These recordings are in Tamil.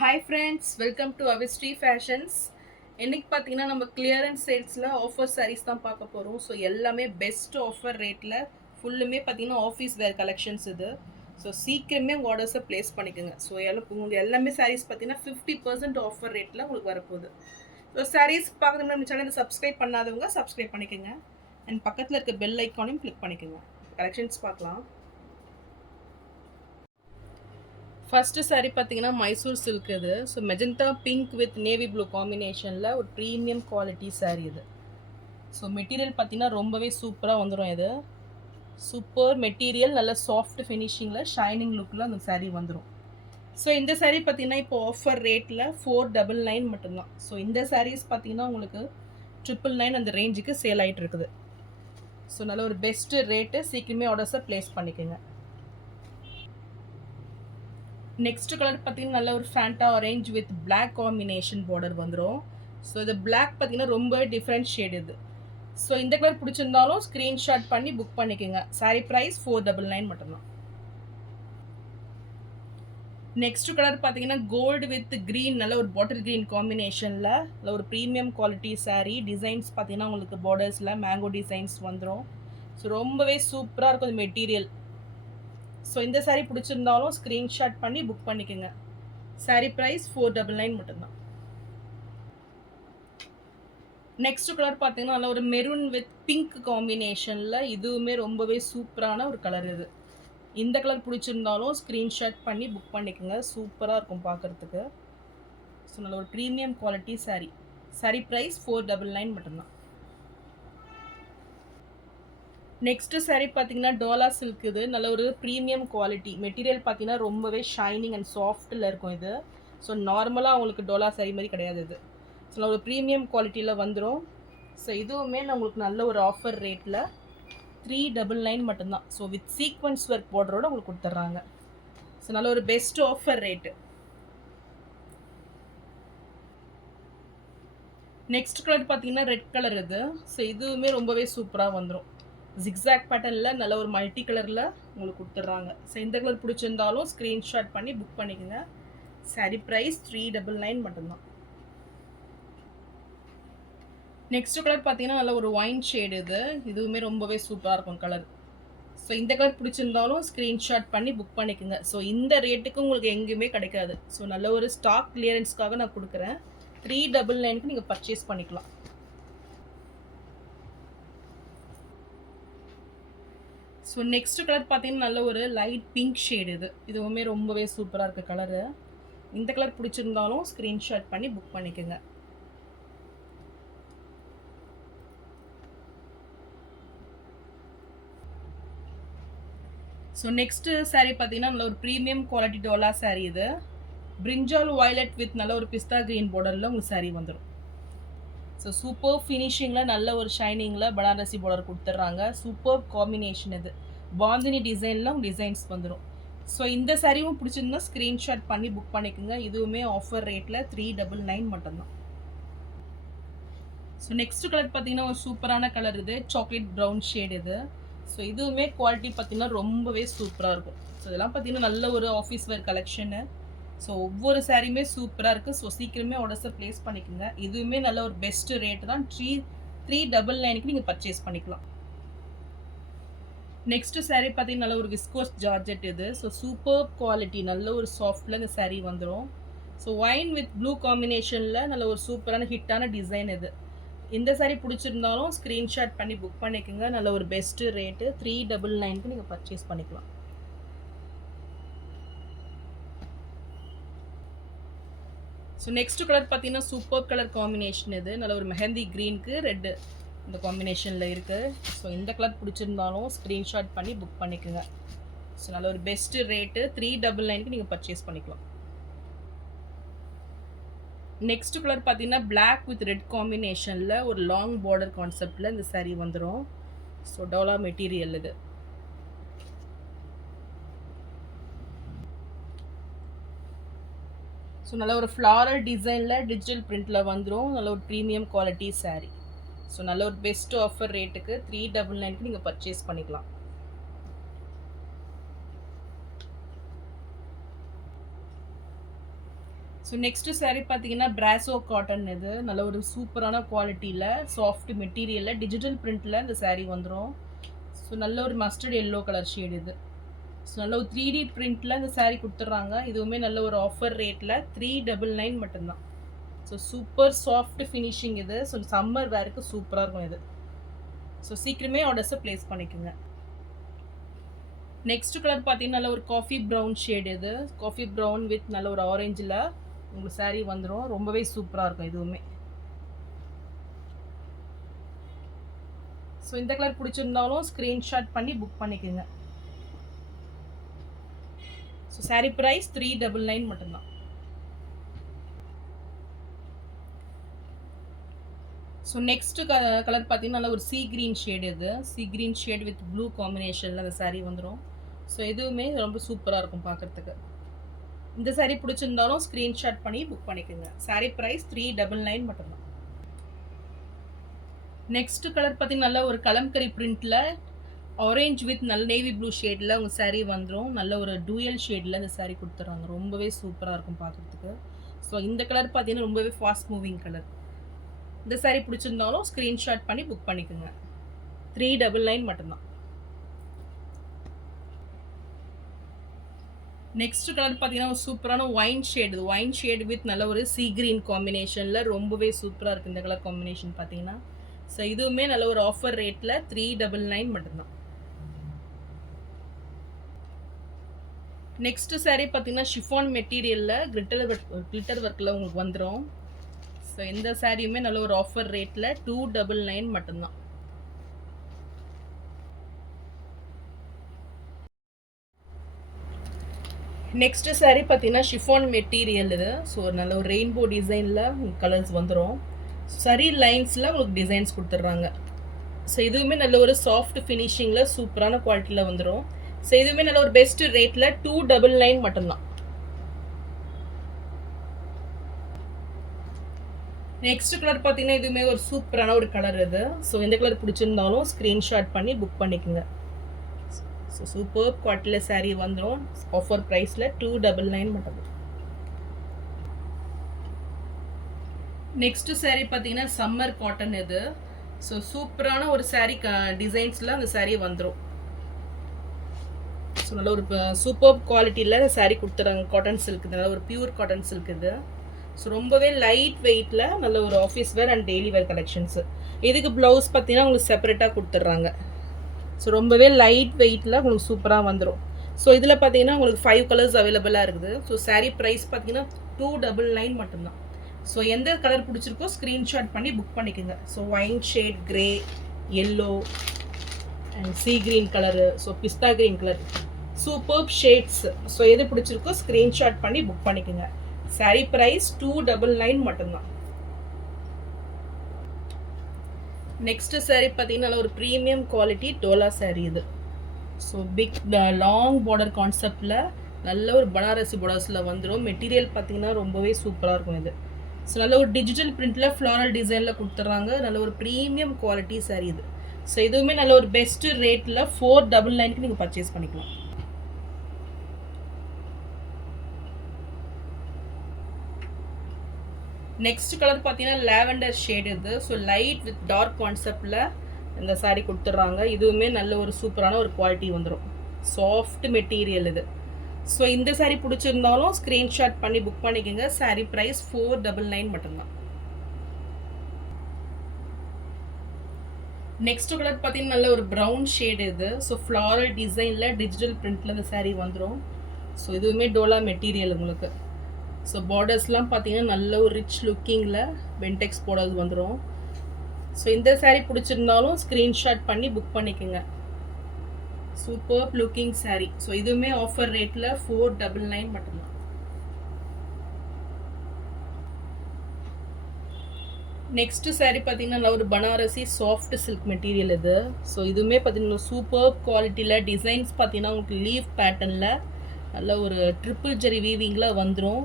Hi friends, welcome to Avistri fashions. இன்னைக்கு பார்த்தீங்கன்னா நம்ம கிளியரன்ஸ் சேல்ஸில் ஆஃபர் சாரீஸ் தான் பார்க்க போகிறோம். ஸோ எல்லாமே பெஸ்ட் ஆஃபர் ரேட்டில் ஃபுல்லுமே பார்த்தீங்கன்னா ஆஃபீஸ் வேர் கலெக்ஷன்ஸ் இது. ஸோ சீக்கிரமே உங்கள் ஆர்டர்ஸை ப்ளேஸ் பண்ணிக்கோங்க. ஸோ உங்களுக்கு எல்லாமே சாரீஸ் பார்த்தீங்கன்னா 50% ஆஃபர் ரேட்டில் உங்களுக்கு வரப்போகுது. ஸோ சாரீஸ் பார்க்குறது நம்ம சேனலை சப்ஸ்கிரைப் பண்ணாதவங்க சப்ஸ்கிரைப் பண்ணிக்கோங்க. அண்ட் பக்கத்தில் இருக்க பெல் ஐக்கானையும் கிளிக் பண்ணிக்கோங்க. கலெக்ஷன்ஸ் பார்க்கலாம். ஃபஸ்ட்டு சாரீ பார்த்தீங்கன்னா மைசூர் சில்க் இது. So magenta pink with navy blue காம்பினேஷனில் ஒரு ப்ரீமியம் குவாலிட்டி சாரீ இது. ஸோ மெட்டீரியல் பார்த்தீங்கன்னா ரொம்பவே சூப்பராக வந்துடும். இது சூப்பர் மெட்டீரியல், நல்ல சாஃப்ட் ஃபினிஷிங்கில் ஷைனிங் லுக்கில் அந்த சாரீ வந்துடும். ஸோ இந்த சாரீ பார்த்தீங்கன்னா இப்போ ஆஃபர் ரேட்டில் 499 மட்டும்தான். ஸோ இந்த சாரீஸ் பார்த்தீங்கன்னா உங்களுக்கு 999 அந்த ரேஞ்சுக்கு சேல் ஆகிட்டு இருக்குது. ஸோ நல்ல ஒரு பெஸ்ட்டு ரேட்டு, சீக்கிரமே ஆர்டர்ஸை ப்ளேஸ் பண்ணிக்கோங்க. நெக்ஸ்ட் கலர் பார்த்தீங்கன்னா நல்ல ஒரு Fanta orange with black combination border வந்துடும். ஸோ இது பிளாக் பார்த்தீங்கன்னா ரொம்ப டிஃப்ரெண்ட் ஷேட் இது. ஸோ இந்த கலர் பிடிச்சிருந்தாலும் ஸ்க்ரீன்ஷாட் பண்ணி புக் பண்ணிக்கோங்க. சாரீ ப்ரைஸ் 499 மட்டும்தான். நெக்ஸ்ட் கலர் பார்த்தீங்கன்னா கோல்டு வித் க்ரீன், நல்ல ஒரு பாட்டில் க்ரீன் காம்பினேஷனில் நல்ல ஒரு ப்ரீமியம் குவாலிட்டி சாரீ. டிசைன்ஸ் பார்த்தீங்கன்னா உங்களுக்கு பார்டர்ஸில் மேங்கோ டிசைன்ஸ் வந்துடும். ஸோ ரொம்பவே சூப்பராக இருக்கும் இந்த மெட்டீரியல். ஸோ இந்த சாரீ பிடிச்சிருந்தாலும் ஸ்க்ரீன்ஷாட் பண்ணி புக் பண்ணிக்கோங்க. சாரீ ப்ரைஸ் 499 மட்டும்தான். நெக்ஸ்ட் கலர் பார்த்தீங்கன்னா நல்ல ஒரு மெரூன் வித் பிங்க் காம்பினேஷனில், இதுவுமே ரொம்பவே சூப்பரான ஒரு கலர் இது. இந்த கலர் பிடிச்சிருந்தாலும் ஸ்க்ரீன்ஷாட் பண்ணி புக் பண்ணிக்கோங்க. சூப்பராக இருக்கும் பார்க்குறதுக்கு. ஸோ நல்ல ஒரு premium quality sari. Sari price 499 மட்டும்தான். நெக்ஸ்ட்டு சாரீ பார்த்தீங்கன்னா டோலா சில்க் இது. நல்ல ஒரு ப்ரீமியம் குவாலிட்டி மெட்டீரியல் பார்த்தீங்கன்னா ரொம்பவே ஷைனிங் அண்ட் சாஃப்ட்டில் இருக்கும் இது. ஸோ நார்மலாக உங்களுக்கு டோலா சாரீ மாதிரி கிடையாது இது. ஸோ நல்ல ஒரு ப்ரீமியம் குவாலிட்டியில் வந்துடும். ஸோ இதுவுமே உங்களுக்கு நல்ல ஒரு ஆஃபர் ரேட்டில் 399 மட்டும்தான். ஸோ வித் சீக்வன்ஸ் ஒர்க் பார்டரோட உங்களுக்கு கொடுத்துட்றாங்க. ஸோ நல்ல ஒரு best offer rate. Next colour பார்த்தீங்கன்னா ரெட் கலர் இது. ஸோ இதுவுமே ரொம்பவே சூப்பராக வந்துடும். ஜிக்ஸாக் பேட்டர்னில் நல்ல ஒரு மல்டி கலரில் உங்களுக்கு கொடுத்துட்றாங்க. ஸோ இந்த கலர் பிடிச்சிருந்தாலும் ஸ்க்ரீன்ஷாட் பண்ணி புக் பண்ணிக்கோங்க. சாரீ ப்ரைஸ் 399 மட்டும்தான். நெக்ஸ்ட் கலர் பார்த்தீங்கன்னா நல்ல ஒரு ஒயின் ஷேடு இது. இதுவுமே ரொம்பவே சூப்பராக இருக்கும் கலர். ஸோ இந்த கலர் பிடிச்சிருந்தாலும் ஸ்க்ரீன்ஷாட் பண்ணி புக் பண்ணிக்கோங்க. ஸோ இந்த ரேட்டுக்கு உங்களுக்கு எங்கேயுமே கிடைக்காது. ஸோ நல்ல ஒரு ஸ்டாக் கிளியரன்ஸ்க்காக நான் கொடுக்குறேன். 399க்கு நீங்கள் பர்ச்சேஸ் பண்ணிக்கலாம். ஸோ நெக்ஸ்ட் கலர் பார்த்தீங்கன்னா நல்ல ஒரு லைட் பிங்க் ஷேடு இது. இதுவுமே ரொம்பவே சூப்பராக இருக்குது கலரு. இந்த கலர் பிடிச்சிருந்தாலும் ஸ்க்ரீன்ஷாட் பண்ணி புக் பண்ணிக்கோங்க. ஸோ நெக்ஸ்ட்டு சாரீ பார்த்தீங்கன்னா நல்ல ஒரு ப்ரீமியம் குவாலிட்டி டோலா சாரீ இது. பிரிஞ்சால் வயலட் வித் நல்ல ஒரு பிஸ்தா க்ரீன் பார்டரில் உங்களுக்கு சாரீ வந்துடும். ஸோ சூப்பர் ஃபினிஷிங்கில் நல்ல ஒரு ஷைனிங்கில் பனாரசி பார்டர் கொடுத்துட்றாங்க. சூப்பர் காம்பினேஷன் இது. பாந்தினி டிசைனில் டிசைன்ஸ் வந்துடும். ஸோ இந்த சாரீவும் பிடிச்சிருந்தா ஸ்க்ரீன்ஷாட் பண்ணி புக் பண்ணிக்கோங்க. இதுவுமே ஆஃபர் ரேட்டில் 399 மட்டும்தான். ஸோ நெக்ஸ்ட் கலர் பார்த்தீங்கன்னா ஒரு சூப்பரான கலர் இது. சாக்லேட் ப்ரௌன் ஷேட் இது. ஸோ இதுவுமே குவாலிட்டி பார்த்தீங்கன்னா ரொம்பவே சூப்பராக இருக்கும். ஸோ இதெல்லாம் பார்த்தீங்கன்னா நல்ல ஒரு ஆஃபீஸ் வேர் கலெக்ஷனு. ஸோ ஒவ்வொரு சாரியுமே சூப்பராக இருக்குது. ஸோ சீக்கிரமே ஆர்டர்ஸை ப்ளேஸ் பண்ணிக்கோங்க. இதுவுமே நல்ல ஒரு பெஸ்ட்டு ரேட்டு தான். 399க்கு நீங்கள் பர்ச்சேஸ் பண்ணிக்கலாம். நெக்ஸ்ட்டு சாரீ பார்த்தீங்கன்னா நல்ல ஒரு விஸ்கோஸ் ஜார்ஜெட் இது. ஸோ சூப்பர் குவாலிட்டி, நல்ல ஒரு சாஃப்டில் இந்த சாரீ வந்துடும். ஸோ ஒயின் வித் ப்ளூ காம்பினேஷனில் நல்ல ஒரு சூப்பரான ஹிட்டான டிசைன் இது. இந்த சாரீ பிடிச்சிருந்தாலும் ஸ்க்ரீன்ஷாட் பண்ணி புக் பண்ணிக்கோங்க. நல்ல ஒரு பெஸ்ட்டு ரேட்டு 399க்கு நீங்கள் பர்ச்சேஸ் பண்ணிக்கலாம். ஸோ நெக்ஸ்ட் கலர் பார்த்தீங்கன்னா சூப்பர் கலர் காம்பினேஷன் இது. நல்ல ஒரு மெஹந்தி க்ரீனுக்கு ரெட்டு இந்த காம்பினேஷனில் இருக்குது. ஸோ இந்த கலர் பிடிச்சிருந்தாலும் ஸ்க்ரீன்ஷாட் பண்ணி புக் பண்ணிக்கோங்க. ஸோ நல்ல ஒரு பெஸ்ட்டு ரேட்டு 399க்கு நீங்கள் பர்ச்சேஸ் பண்ணிக்கலாம். நெக்ஸ்ட் கலர் பார்த்தீங்கன்னா பிளாக் வித் ரெட் காம்பினேஷனில் ஒரு லாங் பார்டர் கான்செப்டில் இந்த சாரீ வந்துடும். ஸோ டோலா மெட்டீரியல் இது. ஸோ நல்ல ஒரு ஃப்ளாரல் டிசைனில் டிஜிட்டல் பிரிண்டில் வந்துடும். நல்ல ஒரு ப்ரீமியம் குவாலிட்டி சாரீ. ஸோ நல்ல ஒரு பெஸ்ட் ஆஃபர் ரேட்டுக்கு 399க்கு நீங்கள் பர்ச்சேஸ் பண்ணிக்கலாம். ஸோ நெக்ஸ்ட்டு saree பார்த்தீங்கன்னா பிராசோ காட்டன். இது நல்ல ஒரு சூப்பரான குவாலிட்டியில் சாஃப்ட் மெட்டீரியலில் டிஜிட்டல் பிரிண்டில் இந்த saree வந்துடும். ஸோ நல்ல ஒரு மஸ்டர்ட் எல்லோ கலர் ஷேட் இது. ஸோ நல்ல ஒரு 3D பிரிண்டில் இந்த saree கொடுத்துட்றாங்க. இதுவுமே நல்ல ஒரு ஆஃபர் ரேட்டில் 399 மட்டும்தான். ஸோ சூப்பர் சாஃப்ட் ஃபினிஷிங் இது. ஸோ சம்மர் வேருக்கு சூப்பராக இருக்கும் இது. ஸோ சீக்கிரமே ஆர்டர்ஸை ப்ளேஸ் பண்ணிக்கோங்க. நெக்ஸ்ட் கலர் பார்த்தீங்கன்னா நல்ல ஒரு காஃபி ப்ரௌன் ஷேட் இது. காஃபி ப்ரௌன் வித் நல்ல ஒரு ஆரஞ்சில் உங்களுக்கு saree வந்துடும். ரொம்பவே சூப்பராக இருக்கும் இதுவுமே. ஸோ இந்த கலர் பிடிச்சிருந்தாலும் ஸ்க்ரீன்ஷாட் பண்ணி புக் பண்ணிக்கோங்க. ஸோ saree ப்ரைஸ் 399 மட்டும்தான். ஸோ நெக்ஸ்ட்டு கலர் பார்த்தீங்கன்னா நல்ல ஒரு சீ க்ரீன் ஷேட் இது. Sea green shade with blue காம்பினேஷனில் அந்த saree வந்துடும். ஸோ இதுவுமே ரொம்ப சூப்பராக இருக்கும் பார்க்குறதுக்கு. இந்த saree பிடிச்சிருந்தாலும் ஸ்க்ரீன்ஷாட் பண்ணி புக் பண்ணிக்கோங்க. saree ப்ரைஸ் 399 மட்டும்தான். நெக்ஸ்ட் கலர் பார்த்தீங்கன்னா நல்ல ஒரு கலம்கரி பிரிண்டில் ஆரஞ்ச் வித் நல்ல நேவி ப்ளூ ஷேடில் உங்கள் saree வந்துடும். நல்ல ஒரு டூயல் ஷேடில் இந்த saree கொடுத்துட்றாங்க. ரொம்பவே சூப்பராக இருக்கும் பார்க்குறதுக்கு. ஸோ இந்த கலர் பார்த்தீங்கன்னா ரொம்பவே ஃபாஸ்ட் மூவிங் கலர். இந்த saree பிடிச்சிருந்தாலும் ஸ்க்ரீன்ஷாட் பண்ணி புக் பண்ணிக்கோங்க. 399 மட்டும்தான். நெக்ஸ்ட் கலர் பார்த்தீங்கன்னா ஒரு சூப்பரான ஒயின் ஷேட். இது ஒயின் ஷேட் வித் நல்ல ஒரு சீ கிரீன் காம்பினேஷனில் ரொம்பவே சூப்பராக இருக்குது இந்த கலர் காம்பினேஷன் பார்த்தீங்கன்னா. ஸோ இதுவுமே நல்ல ஒரு ஆஃபர் ரேட்டில் 399 மட்டும்தான். நெக்ஸ்ட் saree பார்த்தீங்கன்னா ஷிஃபான் மெட்டீரியலில் கிளிட்டர் ஒர்க்கில் உங்களுக்கு வந்துடும். ஸோ இந்த சாரியுமே நல்ல ஒரு ஆஃபர் ரேட்டில் 299 மட்டும்தான். நெக்ஸ்ட் saree பார்த்தீங்கன்னா ஷிஃபான் மெட்டீரியல் இது. ஸோ நல்ல ஒரு ரெயின்போ டிசைனில் கலர்ஸ் வந்துடும். சரி லைன்ஸில் உங்களுக்கு டிசைன்ஸ் கொடுத்துட்றாங்க. ஸோ இதுவுமே நல்ல ஒரு சாஃப்ட் ஃபினிஷிங்கில் சூப்பரான குவாலிட்டியில் வந்துடும். ஸோ இதுவுமே நல்ல ஒரு பெஸ்ட் ரேட்டில் 299 மட்டும்தான். நெக்ஸ்ட் கலர் பார்த்தீங்கன்னா இதுவுமே ஒரு சூப்பரான ஒரு கலர் இது. ஸோ எந்த கலர் பிடிச்சிருந்தாலும் ஸ்க்ரீன்ஷாட் பண்ணி புக் பண்ணிக்கோங்க. ஸோ சூப்பர் குவாலிட்டியில் saree வந்துடும். ஆஃபர் ப்ரைஸில் 299 மட்டும். நெக்ஸ்ட் saree பார்த்தீங்கன்னா சம்மர் காட்டன் இது. ஸோ சூப்பரான ஒரு saree டிசைன்ஸில் அந்த saree வந்துடும். ஸோ நல்ல ஒரு சூப்பர் குவாலிட்டியில் saree கொடுத்துறாங்க. காட்டன் சில்க் இது. நல்ல ஒரு பியூர் காட்டன் சில்க் இது. ஸோ ரொம்பவே லைட் வெயிட்டில் நல்ல ஒரு office wear and daily where collections. இதுக்கு ப்ளவுஸ் பார்த்தீங்கன்னா உங்களுக்கு செப்பரேட்டாக கொடுத்துட்றாங்க. ஸோ ரொம்பவே லைட் வெயிட்டில் உங்களுக்கு சூப்பராக வந்துடும். ஸோ இதில் பார்த்தீங்கன்னா உங்களுக்கு 5 கலர்ஸ் அவைலபிளாக இருக்குது. ஸோ saree ப்ரைஸ் பார்த்தீங்கன்னா 299 மட்டும்தான். ஸோ எந்த கலர் பிடிச்சிருக்கோ ஸ்க்ரீன்ஷாட் பண்ணி புக் பண்ணிக்கோங்க. So wine shade, grey, yellow and sea green colour, so பிஸ்தா green colour, super shades. So எது பிடிச்சிருக்கோ ஸ்க்ரீன்ஷாட் பண்ணி புக் பண்ணிக்கோங்க. saree ப்ரைஸ் 299 மட்டும்தான். நெக்ஸ்ட் saree பார்த்தீங்கன்னா ஒரு ப்ரீமியம் குவாலிட்டி டோலா saree இது. ஸோ பிக் லாங் பார்டர் கான்செப்டில் நல்ல ஒரு பனாரசி பார்டர்ஸில் வந்துடும். மெட்டீரியல் பார்த்தீங்கன்னா ரொம்பவே சூப்பராக இருக்கும் இது. ஸோ நல்ல ஒரு டிஜிட்டல் பிரிண்டில் ஃப்ளாரல் டிசைனில் கொடுத்துட்றாங்க. நல்ல ஒரு ப்ரீமியம் குவாலிட்டி saree இது. ஸோ இதுவுமே நல்ல ஒரு பெஸ்ட் ரேட்டில் 499க்கு நீங்கள் பர்ச்சேஸ் பண்ணிக்கலாம். நெக்ஸ்ட் கலர் பார்த்தீங்கன்னா லாவெண்டர் ஷேட் இது. ஸோ லைட் வித் டார்க் கான்செப்டில் இந்த saree கொடுத்துட்றாங்க. இதுவுமே நல்ல ஒரு சூப்பரான ஒரு குவாலிட்டி வந்துடும். சாஃப்ட் மெட்டீரியல் இது. ஸோ இந்த saree பிடிச்சிருந்தாலும் ஸ்க்ரீன்ஷாட் பண்ணி புக் பண்ணிக்கோங்க. saree ப்ரைஸ் 499 மட்டும்தான். நெக்ஸ்ட் கலர் பார்த்தீங்கன்னா நல்ல ஒரு ப்ரௌன் ஷேட் இது. ஸோ ஃப்ளாரல் டிசைனில் டிஜிட்டல் பிரிண்டில் இந்த saree வந்துடும். ஸோ இதுவுமே டோலா மெட்டீரியல் உங்களுக்கு. ஸோ பார்டர்ஸ்லாம் பார்த்தீங்கன்னா நல்ல ஒரு ரிச் லுக்கிங்கில் பென்டெக்ஸ் பார்டர்ஸ் வந்துடும். ஸோ இந்த saree பிடிச்சிருந்தாலும் ஸ்க்ரீன்ஷாட் பண்ணி புக் பண்ணிக்கோங்க. Super looking saree. ஸோ இதுவுமே ஆஃபர் ரேட்டில் 499 மட்டும்தான். நெக்ஸ்ட் saree பார்த்தீங்கன்னா ஒரு பனாரசி சாஃப்ட் சில்க் மெட்டீரியல் இது. ஸோ இதுவுமே பார்த்தீங்கன்னா சூப்பர் குவாலிட்டியில் டிசைன்ஸ் பார்த்தீங்கன்னா உங்களுக்கு லீஃப் பேட்டர்னில் நல்ல ஒரு ட்ரிபிள் ஜெரி வீவிங்கில் வந்துடும்.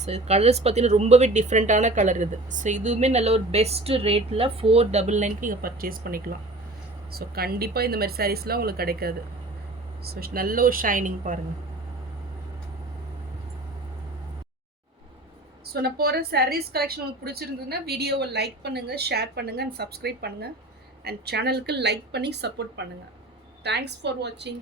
ஸோ கலர்ஸ் பார்த்தீங்கன்னா ரொம்பவே டிஃப்ரெண்ட்டான கலர் இது. ஸோ இதுவுமே நல்ல ஒரு பெஸ்ட் ரேட்டில் 499க்கு நீங்கள் பர்ச்சேஸ் பண்ணிக்கலாம். ஸோ கண்டிப்பாக இந்த மாதிரி சாரீஸ்லாம் உங்களுக்கு கிடைக்காது. ஸோ நல்ல ஒரு ஷைனிங் பாருங்கள். ஸோ நான் போகிற sarees கலெக்ஷன் உங்களுக்கு பிடிச்சிருந்ததுன்னா வீடியோவை லைக் பண்ணுங்கள், ஷேர் பண்ணுங்கள் அண்ட் சப்ஸ்கிரைப் பண்ணுங்கள். அண்ட் சேனலுக்கு லைக் பண்ணி சப்போர்ட் பண்ணுங்கள். தேங்க்ஸ் ஃபார் வாட்சிங்.